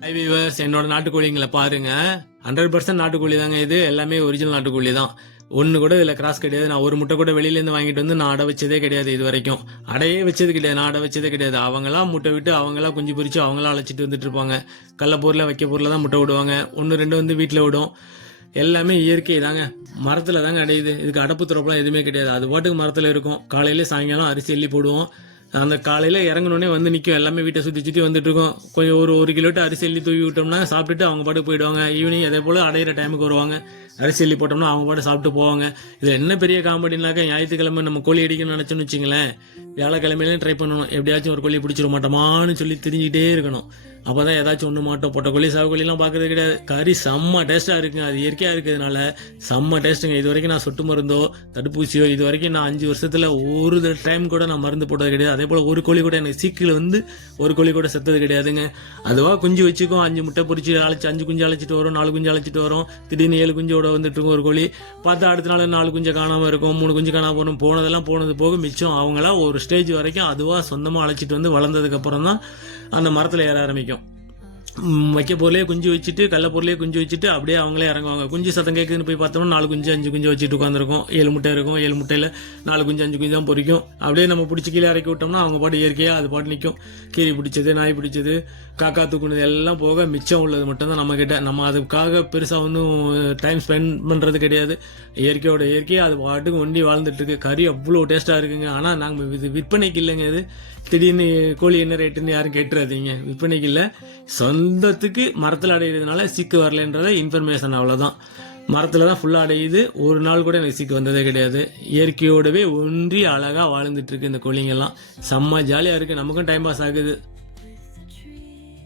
High viewers என்னோட நாட்டுக்கோழிங்களை பாருங்க. Hundred percent நாட்டுக்கோழி தாங்க இது. எல்லாமே ஒரிஜினல் நாட்டுக்கோழி தான். ஒன்று கூட இதில் கிராஸ் கிடையாது. நான் ஒரு முட்டை கூட வெளியிலேருந்து வாங்கிட்டு வந்து நான் அடை வச்சதே கிடையாது இது வரைக்கும். அடையே வச்சது கிடையாது. நான் அடை வச்சதே கிடையாது. அவங்களா முட்டை விட்டு அவங்களா குஞ்சு பிரித்து அவங்களா அழைச்சிட்டு வந்துட்டு இருப்பாங்க. கள்ளப்பூரில் வைக்க பொருளில் தான் முட்டை விடுவாங்க. ஒன்று ரெண்டு வந்து வீட்டில் விடும். எல்லாமே இயற்கை தாங்க. மரத்தில் தாங்க அடையுது. இதுக்கு அடப்பு துறப்புலாம் எதுவுமே கிடையாது. அது பாட்டுக்கு மரத்தில் இருக்கும். காலையிலே சாயங்காலம் அரிசி எள்ளி போடுவோம். அந்த காலையில் இறங்கினோடனே வந்து நிற்கும் எல்லாமே வீட்டை சுற்றி சுற்றி வந்துட்டுருக்கோம். கொஞ்சம் ஒரு ஒரு கிலோட்டு அரிசி எள்ளி தூவி விட்டோம்னா சாப்பிட்டுட்டு அவங்க பாட்டுக்கு போயிடுவாங்க. ஈவினிங் அதே போல் அடையிற டைமுக்கு வருவாங்க. அரிசி அள்ளி போட்டோம்னா அவங்க பாட்டு சாப்பிட்டு போவாங்க. இதில் என்ன பெரிய காமெடினாக்கா ஞாயிற்றுக்கிழமை நம்ம கோழி அடிக்கணும்னு நினச்சோன்னு வச்சுங்களேன் வியாழக்கிழமையிலே ட்ரை பண்ணணும். எப்படியாச்சும் ஒரு கோழி பிடிச்சிட மாட்டோமான்னு சொல்லி தெரிஞ்சுக்கிட்டே இருக்கணும். அப்போ தான் ஏதாச்சும் ஒன்று மாட்டோம். பொட்டை கோழி சாவு கோழிலாம் பார்க்கறது கிடையாது. கறி செம்ம டேஸ்ட்டாக இருக்குங்க. அது இயற்கையாக இருக்கிறதுனால செம்ம டேஸ்ட்டுங்க இது வரைக்கும் நான் சொட்டு மருந்தோ தடுப்பூசியோ இது வரைக்கும் நான் அஞ்சு வருஷத்தில் ஒரு டைம் கூட நான் மருந்து போட்டது கிடையாது. அதே போல் ஒரு கோழி கூட எனக்கு சீக்கிரம் வந்து ஒரு கோழி கூட செத்தது கிடையாதுங்க. அதுவாக குஞ்சு வச்சுக்கும். அஞ்சு முட்டை பொரிச்சு அழைச்சி அஞ்சு குஞ்சு அழைச்சிட்டு வரும் நாலு குஞ்சு அழைச்சிட்டு வரும். திடீர்னு ஏழு குஞ்சோட வந்துட்டு இருக்கும் ஒரு கோழி. பார்த்தா அடுத்த நாள் நாலு குஞ்சு காணாமல் இருக்கும் மூணு குஞ்சு காணாமல் போகணும் போனதெல்லாம் போனது போக மிச்சம் அவங்களா ஒரு ஸ்டேஜ் வரைக்கும் அதுவாக சொந்தமாக அழைச்சிட்டு வந்து வளர்ந்ததுக்கப்புறம் தான் அந்த மரத்தில் ஏற ஆரம்பிக்கும். வைக்க பொருளே குஞ்சு வச்சுட்டு கடல பொருளே குஞ்சு வச்சுட்டு அப்படியே அவங்களே இறங்குவாங்க. குஞ்சு சத்தம் கேட்குதுன்னு போய் பார்த்தோம்னா நாலு குஞ்சு அஞ்சு குஞ்சு வச்சுட்டு உட்காந்துருக்கும் ஏழு முட்டை இருக்கும். ஏழு முட்டையில் நாலு குஞ்சு அஞ்சு குஞ்சு தான் பொறிக்கும் அப்படியே நம்ம பிடிச்சி கீழே இறக்கி விட்டோம்னா அவங்க பாட்டு இயற்கையாக அது பாட்டு நிற்கும் கீரி பிடிச்சது நாய் பிடிச்சது காக்கா தூக்குனது எல்லாம் போக மிச்சம் உள்ளது மட்டும்தான் நம்ம கிட்ட நம்ம அதுக்காக பெருசாக ஒன்றும் டைம் ஸ்பெண்ட் பண்ணுறது கிடையாது. இயற்கையோட இயற்கையாக அது பாட்டுக்கு ஒண்டி வாழ்ந்துட்டு இருக்கு கறி அவ்வளோ டேஸ்ட்டாக இருக்குங்க. ஆனால் நாங்கள் இது விற்பனைக்கு இல்லைங்க இது. திடீர்னு கோழி என்ன ரேட்டுன்னு யாரும் கேட்டுறாதீங்க. விற்பனைக்கு இல்லை. சொந்தத்துக்கு மரத்தில் அடையிறதுனால சிக்கு வரலன்றத இன்ஃபர்மேஷன் அவ்வளோதான் மரத்தில் தான் ஃபுல்லாக அடையுது ஒரு நாள் கூட எனக்கு சிக்கு வந்ததே கிடையாது. இயற்கையோடவே ஒன்றி அழகாக வாழ்ந்துட்டு இருக்கு இந்த கோழிங்கெல்லாம். செம்ம ஜாலியாக இருக்குது நமக்கும் டைம் பாஸ் ஆகுது.